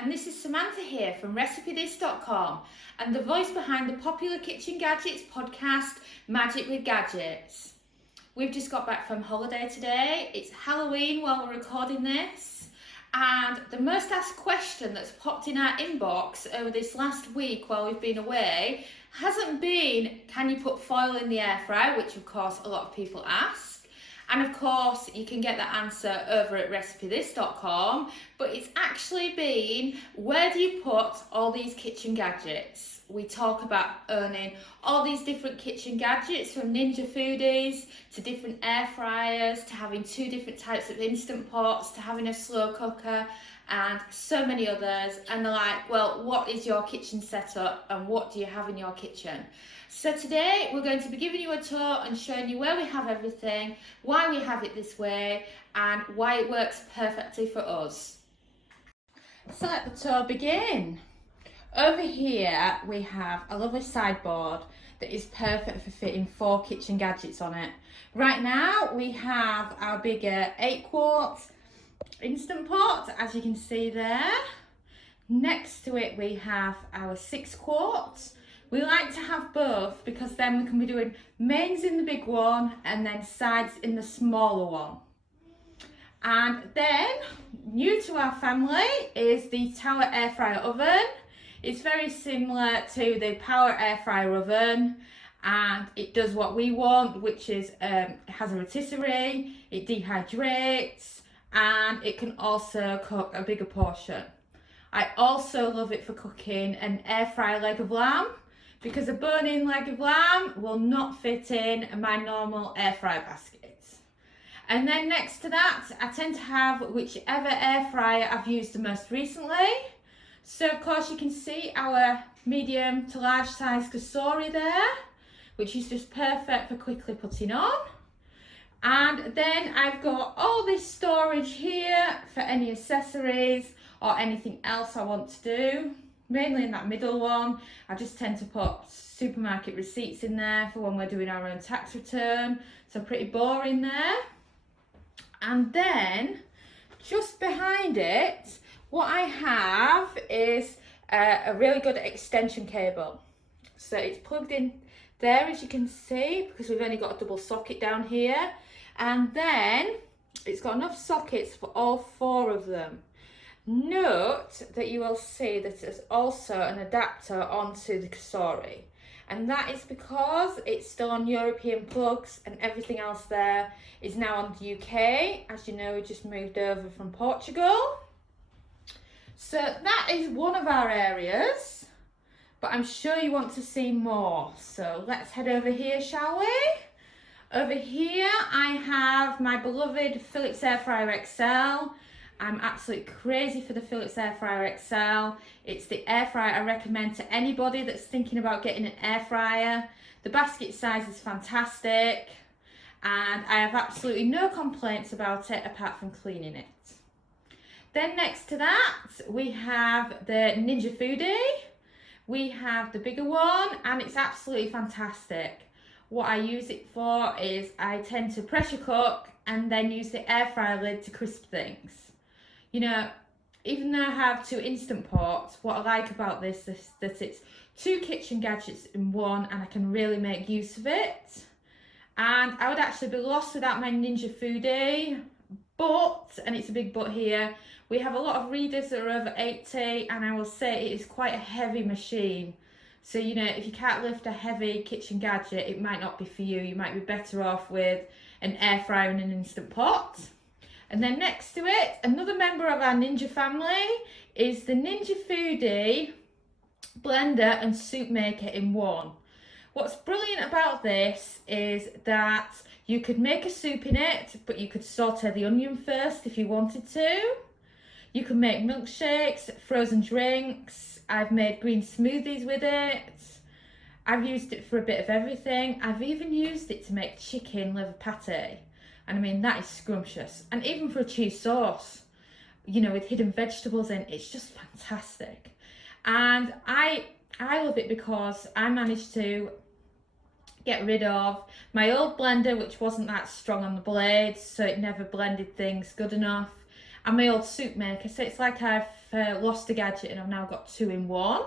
and this is Samantha here from RecipeThis.com and the voice behind the popular Kitchen Gadgets podcast, Magic with Gadgets. We've just got back from holiday today. It's Halloween while we're recording this, and the most asked question that's popped in our inbox over this last week while we've been away hasn't been, can you put foil in the air fryer, which of course a lot of people ask. And of course, you can get that answer over at RecipeThis.com, but it's actually been, where do you put all these kitchen gadgets? We talk about owning all these different kitchen gadgets, from Ninja Foodies to different air fryers, to having 2 different types of Instant Pots, to having a slow cooker, and so many others. And they're like, well, what is your kitchen setup and what do you have in your kitchen? So today we're going to be giving you a tour and showing you where we have everything, why we have it this way, and why it works perfectly for us. So let the tour begin. Over here we have a lovely sideboard that is perfect for fitting 4 kitchen gadgets on it. Right now we have our bigger 8-quart Instant Pot, as you can see there. Next to it we have our 6-quart. We like to have both because then we can be doing mains in the big one and then sides in the smaller one. And then, new to our family is the Tower Air Fryer Oven. It's very similar to the Power Air Fryer Oven, and it does what we want, which is it has a rotisserie, it dehydrates, and it can also cook a bigger portion. I also love it for cooking an air fryer leg of lamb, because a bone-in leg of lamb will not fit in my normal air fryer baskets. And then next to that, I tend to have whichever air fryer I've used the most recently. So of course you can see our medium to large size kasori there, which is just perfect for quickly putting on. And then I've got all this storage here for any accessories or anything else I want to do. Mainly in that middle one, I just tend to put supermarket receipts in there for when we're doing our own tax return. So pretty boring there. And then just behind it, what I have is a really good extension cable. So it's plugged in there, as you can see, because we've only got a double socket down here. And then it's got enough sockets for all 4 of them. Note that you will see that there's also an adapter onto the kasori, and that is because it's still on European plugs and everything else there is now on the UK. As you know, we just moved over from Portugal. So that is one of our areas, but I'm sure you want to see more. So let's head over here, shall we? Over here I have my beloved Philips Air Fryer XL. I'm absolutely crazy for the Philips Air Fryer XL. It's the air fryer I recommend to anybody that's thinking about getting an air fryer. The basket size is fantastic, and I have absolutely no complaints about it apart from cleaning it. Then next to that, we have the Ninja Foodie. We have the bigger one, and it's absolutely fantastic. What I use it for is I tend to pressure cook and then use the air fryer lid to crisp things. You know, even though I have 2 Instant Pots, what I like about this is that it's 2 kitchen gadgets in one, and I can really make use of it. And I would actually be lost without my Ninja Foodie, but, and it's a big but here, we have a lot of readers that are over 80, and I will say it is quite a heavy machine. So, you know, if you can't lift a heavy kitchen gadget, it might not be for you. You might be better off with an air fryer and an Instant Pot. And then next to it, another member of our Ninja family is the Ninja Foodie blender and soup maker in one. What's brilliant about this is that you could make a soup in it, but you could saute the onion first if you wanted to. You can make milkshakes, frozen drinks. I've made green smoothies with it. I've used it for a bit of everything. I've even used it to make chicken liver pate. And I mean, that is scrumptious. And even for a cheese sauce, you know, with hidden vegetables in, it's just fantastic. And I love it because I managed to get rid of my old blender, which wasn't that strong on the blades, so it never blended things good enough. and my old soup maker. So it's like I've lost a gadget and I've now got two in one.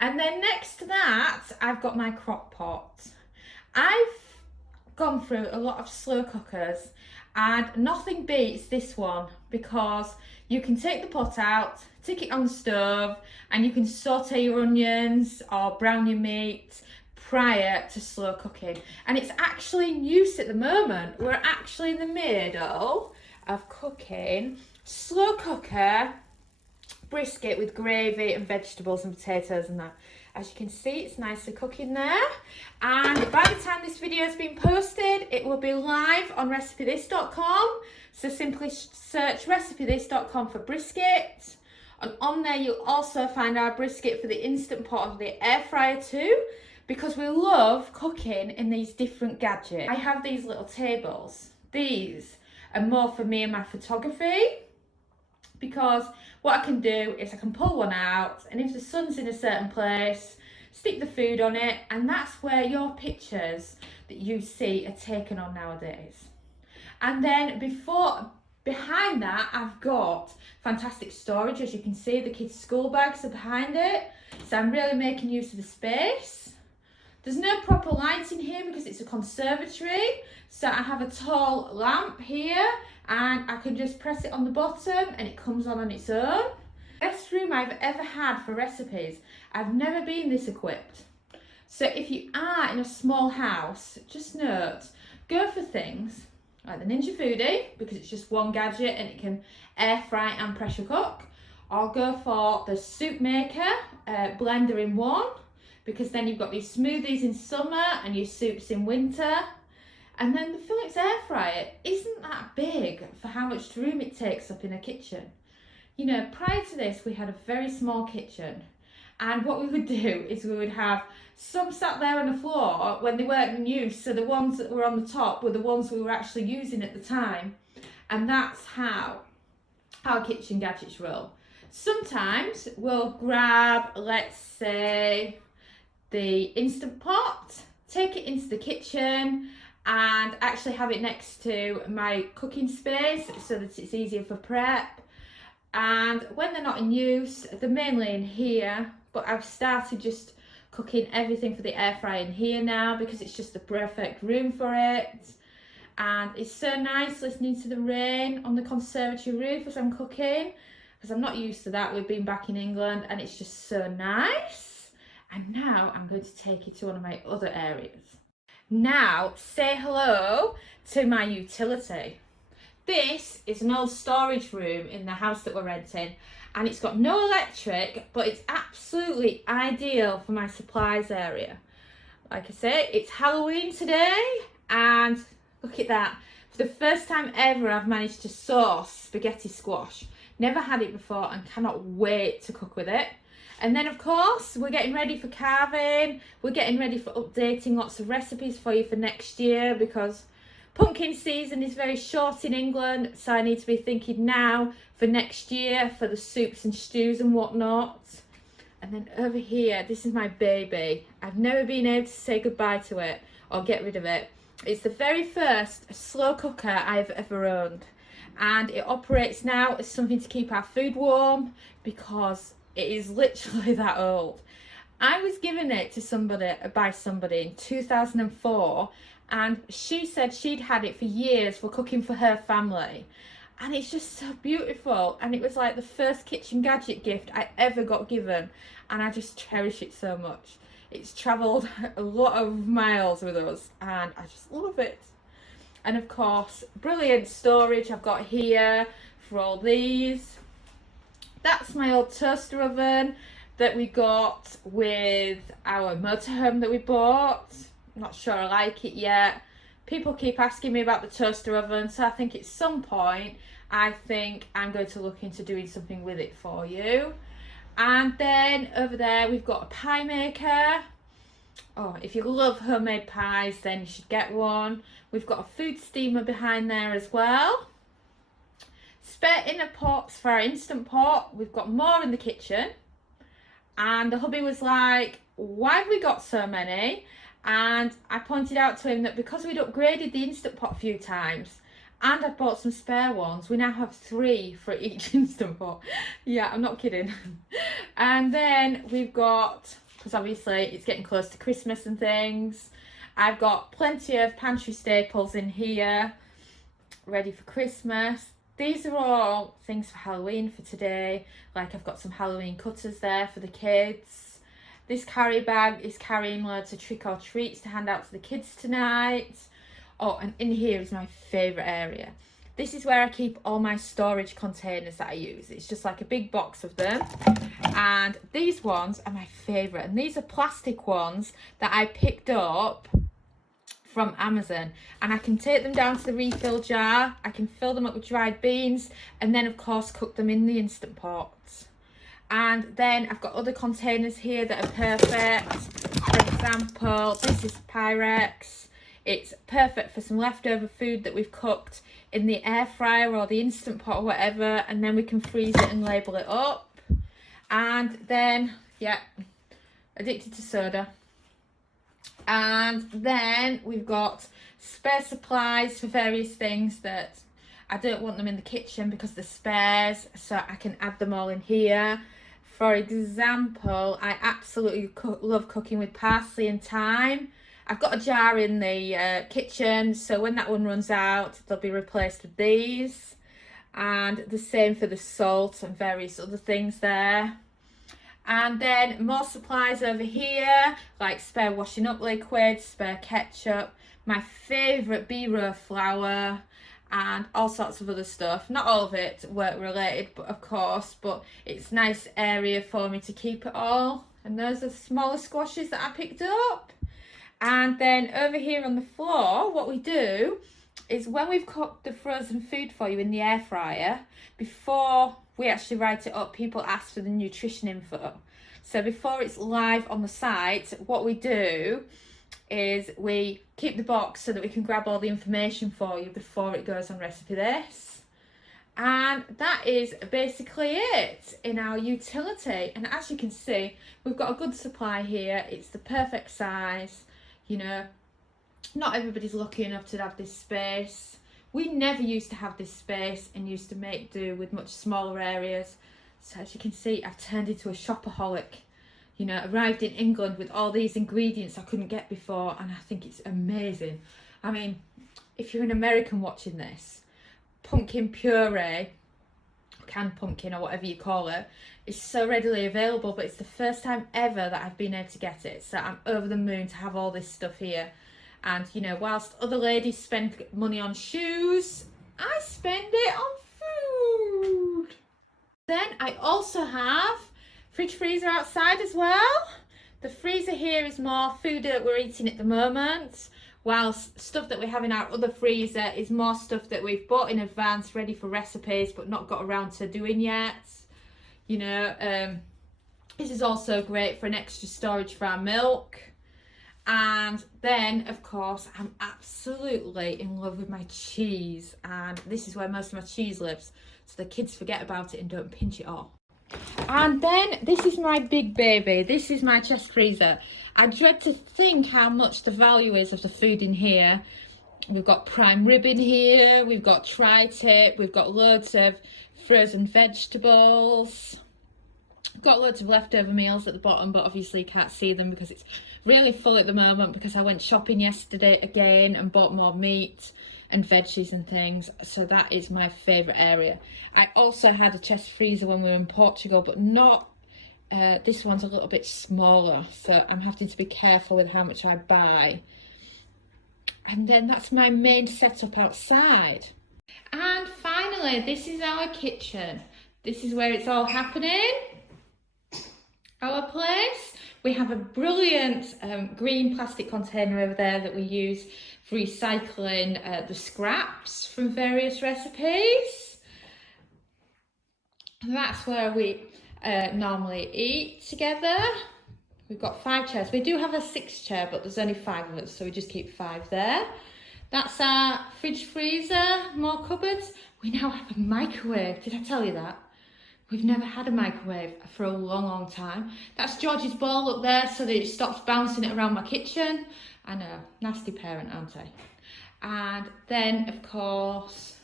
And then next to that, I've got my crock pot. I've gone through a lot of slow cookers and nothing beats this one because you can take the pot out, stick it on the stove, and you can saute your onions or brown your meat prior to slow cooking. And it's actually in use at the moment. We're actually in the middle of cooking slow cooker brisket with gravy and vegetables and potatoes and that. As you can see, it's nicely cooking there. And by the time this video has been posted, it will be live on recipethis.com. So simply search recipethis.com for brisket. And on there, you'll also find our brisket for the Instant Pot of the air fryer too, because we love cooking in these different gadgets. I have these little tables. These are more for me and my photography, because what I can do is I can pull one out, and if the sun's in a certain place, stick the food on it, and that's where your pictures that you see are taken on nowadays. And then behind that, I've got fantastic storage. As you can see, the kids' school bags are behind it, so I'm really making use of the space. There's no proper light in here because it's a conservatory, so I have a tall lamp here, and I can just press it on the bottom and it comes on its own. Best room I've ever had for recipes. I've never been this equipped. So if you are in a small house, just note, go for things like the Ninja Foodie, because it's just one gadget and it can air fry and pressure cook. Or go for the soup maker, blender in one, because then you've got these smoothies in summer and your soups in winter. And then the Philips air fryer isn't that big for how much room it takes up in a kitchen. You know, prior to this, we had a very small kitchen. And what we would do is we would have some sat there on the floor when they weren't in use. So the ones that were on the top were the ones we were actually using at the time. And that's how our kitchen gadgets roll. Sometimes we'll grab, let's say, the Instant Pot, take it into the kitchen, and actually have it next to my cooking space so that it's easier for prep. And when they're not in use, they're mainly in here, but I've started just cooking everything for the air fryer in here now because it's just the perfect room for it. And it's so nice listening to the rain on the conservatory roof as I'm cooking, because I'm not used to that. We've been back in England and it's just so nice. And now I'm going to take you to one of my other areas. Now, say hello to my utility. This is an old storage room in the house that we're renting, and it's got no electric, but it's absolutely ideal for my supplies area. Like I say, it's Halloween today, and look at that. For the first time ever, I've managed to source spaghetti squash. Never had it before and cannot wait to cook with it. And then, of course, we're getting ready for carving. We're getting ready for updating lots of recipes for you for next year, because pumpkin season is very short in England. So I need to be thinking now for next year for the soups and stews and whatnot. And then over here, this is my baby. I've never been able to say goodbye to it or get rid of it. It's the very first slow cooker I've ever owned. And it operates now as something to keep our food warm, because it is literally that old. I was given it to by somebody in 2004, and she said she'd had it for years for cooking for her family. And it's just so beautiful, and it was like the first kitchen gadget gift I ever got given, and I just cherish it so much. It's travelled a lot of miles with us, and I just love it. And of course, brilliant storage I've got here for all these. That's my old toaster oven that we got with our motorhome that we bought. I'm not sure I like it yet. People keep asking me about the toaster oven, so I think at some point I think I'm going to look into doing something with it for you. And then over there we've got a pie maker. Oh, if you love homemade pies, then you should get one. We've got a food steamer behind there as well. Spare inner pots for our Instant Pot. We've got more in the kitchen. And the hubby was like, why have we got so many? And I pointed out to him that because we'd upgraded the Instant Pot a few times, and I bought some spare ones. We now have 3 for each Instant Pot. Yeah, I'm not kidding. And then we've got, because obviously it's getting close to Christmas and things, I've got plenty of pantry staples in here ready for Christmas. These are all things for Halloween for today. Like, I've got some Halloween cutters there for the kids. This carry bag is carrying loads of trick or treats to hand out to the kids tonight. Oh, and in here is my favourite area. This is where I keep all my storage containers that I use. It's just like a big box of them. And these ones are my favourite. And these are plastic ones that I picked up from Amazon. And I can take them down to the refill jar. I can fill them up with dried beans. And then, of course, cook them in the Instant Pot. And then I've got other containers here that are perfect. For example, this is Pyrex. It's perfect for some leftover food that we've cooked in the air fryer or the Instant Pot or whatever, and then we can freeze it and label it up. And then, yeah, addicted to soda. And then we've got spare supplies for various things that I don't want them in the kitchen because they're spares, so I can add them all in here. For example, I absolutely love cooking with parsley and thyme. I've got a jar in the kitchen, so when that one runs out, they'll be replaced with these. And the same for the salt and various other things there. And then more supplies over here, like spare washing up liquid, spare ketchup, my favourite B-row flour, and all sorts of other stuff. Not all of it work related, but of course, but it's a nice area for me to keep it all. And those are smaller squashes that I picked up. And then over here on the floor, what we do is when we've cooked the frozen food for you in the air fryer, before we actually write it up, people ask for the nutrition info. So before it's live on the site, what we do is we keep the box so that we can grab all the information for you before it goes on Recipe This. And that is basically it in our utility. And as you can see, we've got a good supply here. It's the perfect size. You know, not everybody's lucky enough to have this space. We never used to have this space and used to make do with much smaller areas. So as you can see, I've turned into a shopaholic. You know, arrived in England with all these ingredients I couldn't get before, and I think it's amazing. I mean, if you're an American watching this, pumpkin puree, canned pumpkin or whatever you call it, is so readily available, but it's the first time ever that I've been able to get it. So I'm over the moon to have all this stuff here. And, you know, whilst other ladies spend money on shoes, I spend it on food. Then I also have fridge freezer outside as well. The freezer here is more food that we're eating at the moment, whilst stuff that we have in our other freezer is more stuff that we've bought in advance, ready for recipes, but not got around to doing yet. You know, this is also great for an extra storage for our milk. And then, of course, I'm absolutely in love with my cheese, and this is where most of my cheese lives, so the kids forget about it and don't pinch it all. And then this is my big baby. This is my chest freezer. I dread to think how much the value is of the food in here. We've got prime rib in here, we've got tri-tip, we've got loads of frozen vegetables. I've got loads of leftover meals at the bottom, but obviously you can't see them because it's really full at the moment because I went shopping yesterday again and bought more meat and veggies and things. So that is my favourite area. I also had a chest freezer when we were in Portugal, but not, this one's a little bit smaller. So I'm having to be careful with how much I buy. And then that's my main setup outside. And finally, this is our kitchen. This is where it's all happening. Our place. We have a brilliant green plastic container over there that we use for recycling the scraps from various recipes. That's where we normally eat together. We've got 5 chairs. We do have a 6th chair, but there's only 5 of us, so we just keep 5 there. That's our fridge freezer, more cupboards. We now have a microwave. Did I tell you that? We've never had a microwave for a long, long time. That's George's ball up there so that it stops bouncing it around my kitchen. I know, nasty parent, aren't I? And then, of course,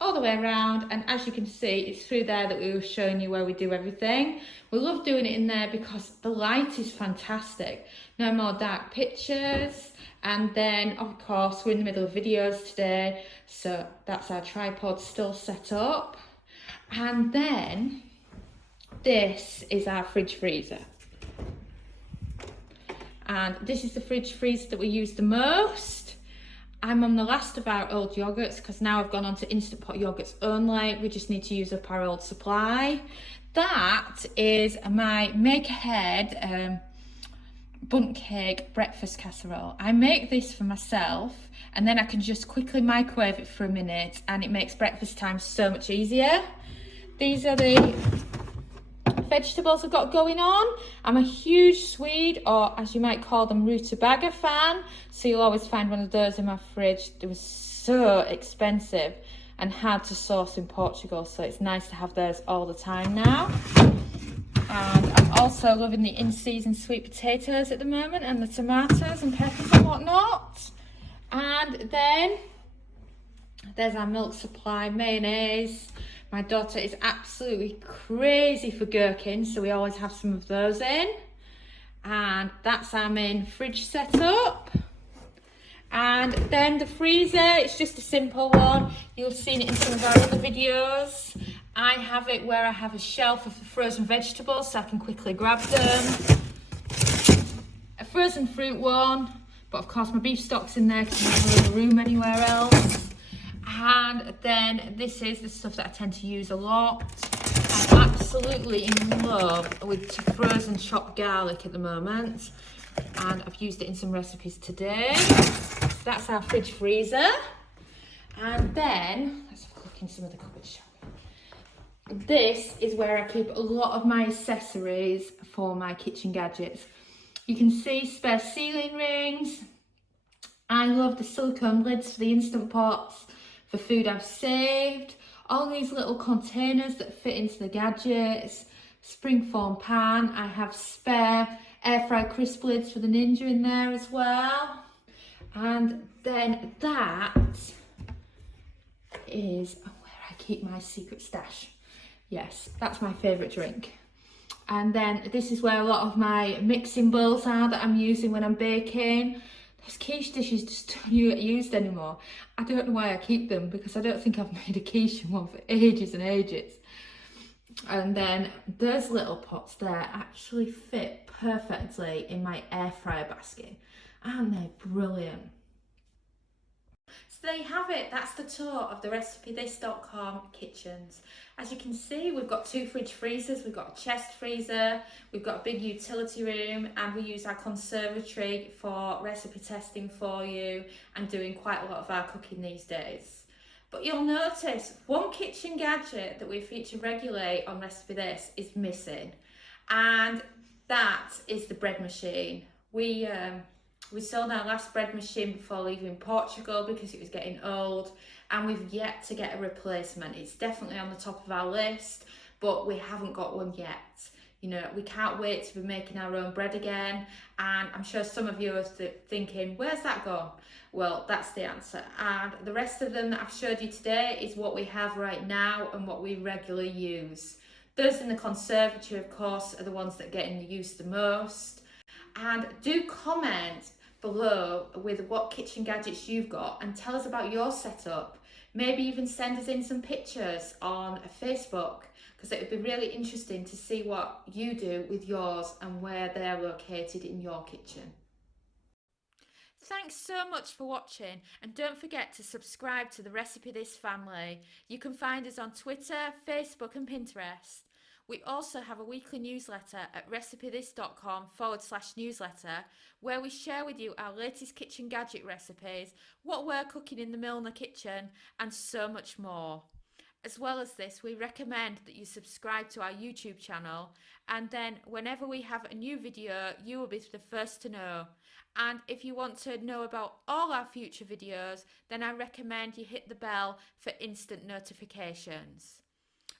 all the way around, and as you can see, it's through there that we were showing you where we do everything. We love doing it in there because the light is fantastic. No more dark pictures. And then, of course, we're in the middle of videos today, so that's our tripod still set up. And then this is our fridge freezer. And this is the fridge freezer that we use the most. I'm on the last of our old yogurts because now I've gone on to Instant Pot yogurts only. We just need to use up our old supply. That is my Make Ahead bundt cake breakfast casserole. I make this for myself and then I can just quickly microwave it for a minute and it makes breakfast time so much easier. These are the vegetables I've got going on. I'm a huge Swede, or as you might call them, rutabaga fan, so you'll always find one of those in my fridge. They were so expensive and hard to source in Portugal, so it's nice to have those all the time now. And I'm also loving the in-season sweet potatoes at the moment, and the tomatoes and peppers and whatnot. And then there's our milk supply, mayonnaise. My daughter is absolutely crazy for gherkins, so we always have some of those in. And that's our main fridge setup. And then the freezer, it's just a simple one. You'll have seen it in some of our other videos. I have it where I have a shelf of the frozen vegetables so I can quickly grab them. A frozen fruit one, but of course my beef stock's in there because I don't have a room anywhere else. And then this is the stuff that I tend to use a lot. I'm absolutely in love with frozen chopped garlic at the moment. And I've used it in some recipes today. So that's our fridge freezer. And then, let's have a look in some of the cupboards, shall we? This is where I keep a lot of my accessories for my kitchen gadgets. You can see spare sealing rings. I love the silicone lids for the Instant Pots. For food I've saved, all these little containers that fit into the gadgets, springform pan, I have spare air fry crisp lids for the Ninja in there as well. And then that is where I keep my secret stash. Yes, that's my favourite drink. And then this is where a lot of my mixing bowls are that I'm using when I'm baking. Those quiche dishes just don't get used anymore. I don't know why I keep them because I don't think I've made a quiche in one for ages and ages. And then those little pots there actually fit perfectly in my air fryer basket. Aren't they brilliant? So there you have it, that's the tour of the recipethis.com kitchens. As you can see, we've got 2 fridge freezers, we've got a chest freezer, we've got a big utility room, and we use our conservatory for recipe testing for you and doing quite a lot of our cooking these days. But you'll notice one kitchen gadget that we feature regularly on Recipe This is missing, and that is the bread machine. We sold our last bread machine before leaving Portugal because it was getting old, and we've yet to get a replacement. It's definitely on the top of our list, but we haven't got one yet. You know, we can't wait to be making our own bread again, and I'm sure some of you are thinking, where's that gone? Well, that's the answer. And the rest of them that I've showed you today is what we have right now and what we regularly use. Those in the conservatory, of course, are the ones that get in the use the most. And do comment below with what kitchen gadgets you've got and tell us about your setup. Maybe even send us in some pictures on Facebook, because it would be really interesting to see what you do with yours and where they're located in your kitchen. Thanks so much for watching, and don't forget to subscribe to the Recipe This family. You can find us on Twitter, Facebook and Pinterest. We also have a weekly newsletter at recipethis.com/newsletter, where we share with you our latest kitchen gadget recipes, what we're cooking in the Milner kitchen, and so much more. As well as this, we recommend that you subscribe to our YouTube channel, and then whenever we have a new video, you will be the first to know. And if you want to know about all our future videos, then I recommend you hit the bell for instant notifications.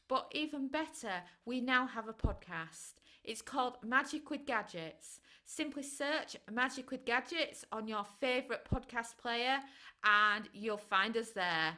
But even better, we now have a podcast. It's called Magic with Gadgets. Simply search Magic with Gadgets on your favourite podcast player and you'll find us there.